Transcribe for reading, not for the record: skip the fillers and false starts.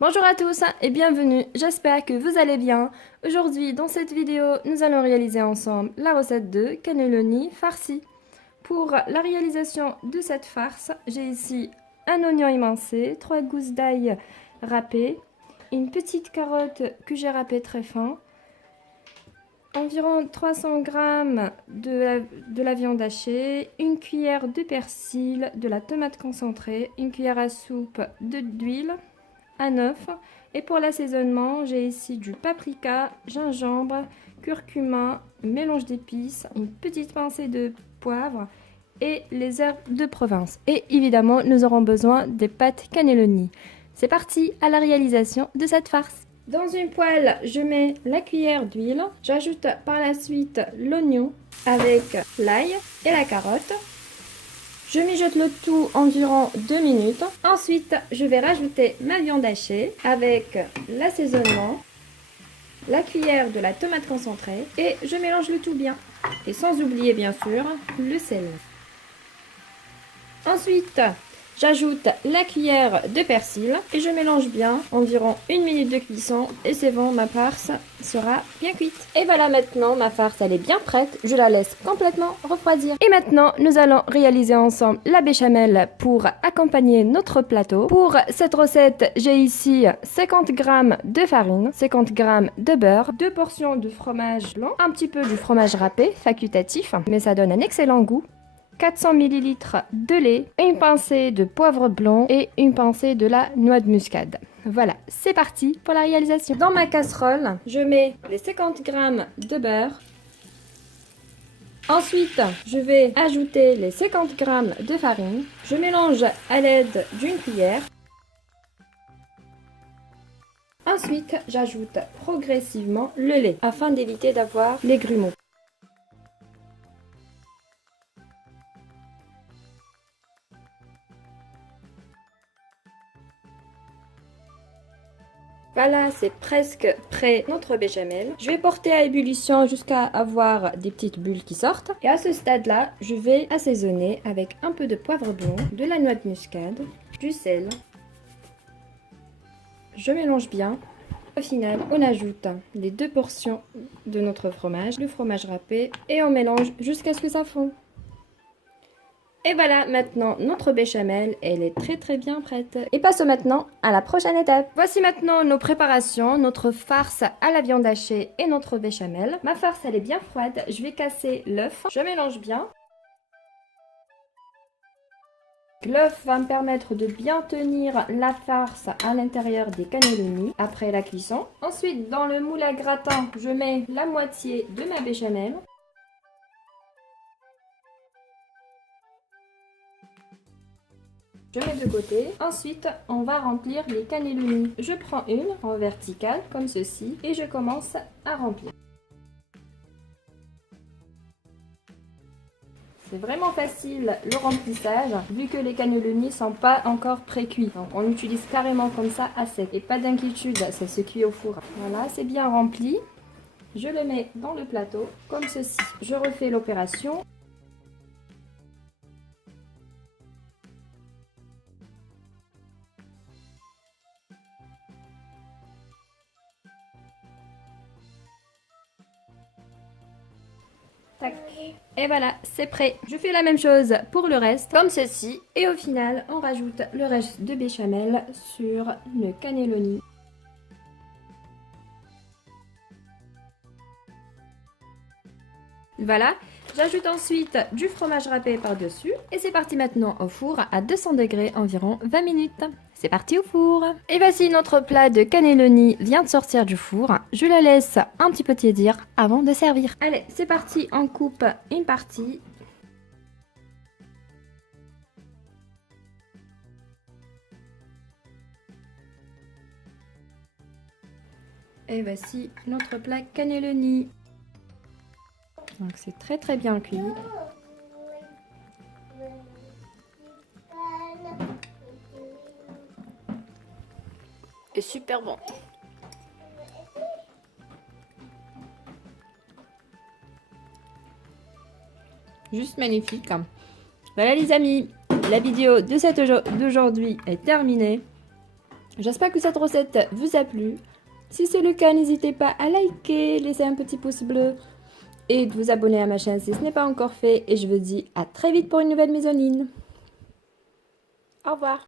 Bonjour à tous et bienvenue, j'espère que vous allez bien. Aujourd'hui, dans cette vidéo, nous allons réaliser ensemble la recette de cannelloni farci. Pour la réalisation de cette farce, j'ai ici un oignon émincé, 3 gousses d'ail râpées, une petite carotte que j'ai râpée très fin, environ 300 g de la viande hachée, une cuillère de persil, de la tomate concentrée, une cuillère à soupe d'huile, un œuf. Et pour l'assaisonnement, j'ai ici du paprika, gingembre, curcuma, mélange d'épices, une petite pincée de poivre et les herbes de Provence. Et évidemment, nous aurons besoin des pâtes cannelloni. C'est parti à la réalisation de cette farce. Dans une poêle, je mets la cuillère d'huile. J'ajoute par la suite l'oignon avec l'ail et la carotte. Je mijote le tout environ 2 minutes. Ensuite, je vais rajouter ma viande hachée avec l'assaisonnement, la cuillère de la tomate concentrée et je mélange le tout bien. Et sans oublier bien sûr le sel. Ensuite, j'ajoute la cuillère de persil et je mélange bien environ 1 minute de cuisson et c'est bon, ma farce sera bien cuite. Et voilà, maintenant ma farce elle est bien prête, je la laisse complètement refroidir. Et maintenant nous allons réaliser ensemble la béchamel pour accompagner notre plateau. Pour cette recette, j'ai ici 50 g de farine, 50 g de beurre, 2 portions de fromage blanc, un petit peu du fromage râpé facultatif mais ça donne un excellent goût. 400 ml de lait, une pincée de poivre blanc et une pincée de la noix de muscade. Voilà, c'est parti pour la réalisation. Dans ma casserole, je mets les 50 g de beurre. Ensuite, je vais ajouter les 50 g de farine. Je mélange à l'aide d'une cuillère. Ensuite, j'ajoute progressivement le lait afin d'éviter d'avoir les grumeaux. Voilà, c'est presque prêt notre béchamel. Je vais porter à ébullition jusqu'à avoir des petites bulles qui sortent. Et à ce stade-là, je vais assaisonner avec un peu de poivre blanc, de la noix de muscade, du sel. Je mélange bien. Au final, on ajoute les 2 portions de notre fromage, le fromage râpé, et on mélange jusqu'à ce que ça fonde. Et voilà, maintenant notre béchamel, elle est très bien prête. Et passons maintenant à la prochaine étape. Voici maintenant nos préparations, notre farce à la viande hachée et notre béchamel. Ma farce, elle est bien froide, je vais casser l'œuf. Je mélange bien. L'œuf va me permettre de bien tenir la farce à l'intérieur des cannelloni après la cuisson. Ensuite, dans le moule à gratin, je mets la moitié de ma béchamel. Je mets de côté. Ensuite, on va remplir les cannelloni. Je prends une en verticale, comme ceci, et je commence à remplir. C'est vraiment facile le remplissage, vu que les cannelloni ne sont pas encore pré-cuits. Donc on utilise carrément comme ça à sec. Et pas d'inquiétude, ça se cuit au four. Voilà, c'est bien rempli. Je le mets dans le plateau, comme ceci. Je refais l'opération. Tac. Et voilà, c'est prêt. Je fais la même chose pour le reste, comme ceci. Et au final, on rajoute le reste de béchamel sur le cannelloni. Voilà, j'ajoute ensuite du fromage râpé par-dessus. Et c'est parti maintenant au four à 200 degrés environ 20 minutes. C'est parti au four. Et voici notre plat de cannelloni vient de sortir du four. Je le laisse un petit peu tiédir avant de servir. Allez, c'est parti, on coupe une partie. Et voici notre plat cannelloni. Donc c'est très bien cuit. Et super bon. Juste magnifique. Voilà les amis, la vidéo de d'aujourd'hui est terminée. J'espère que cette recette vous a plu. Si c'est le cas, n'hésitez pas à liker, laisser un petit pouce bleu et de vous abonner à ma chaîne si ce n'est pas encore fait. Et je vous dis à très vite pour une nouvelle mise en ligne. Au revoir.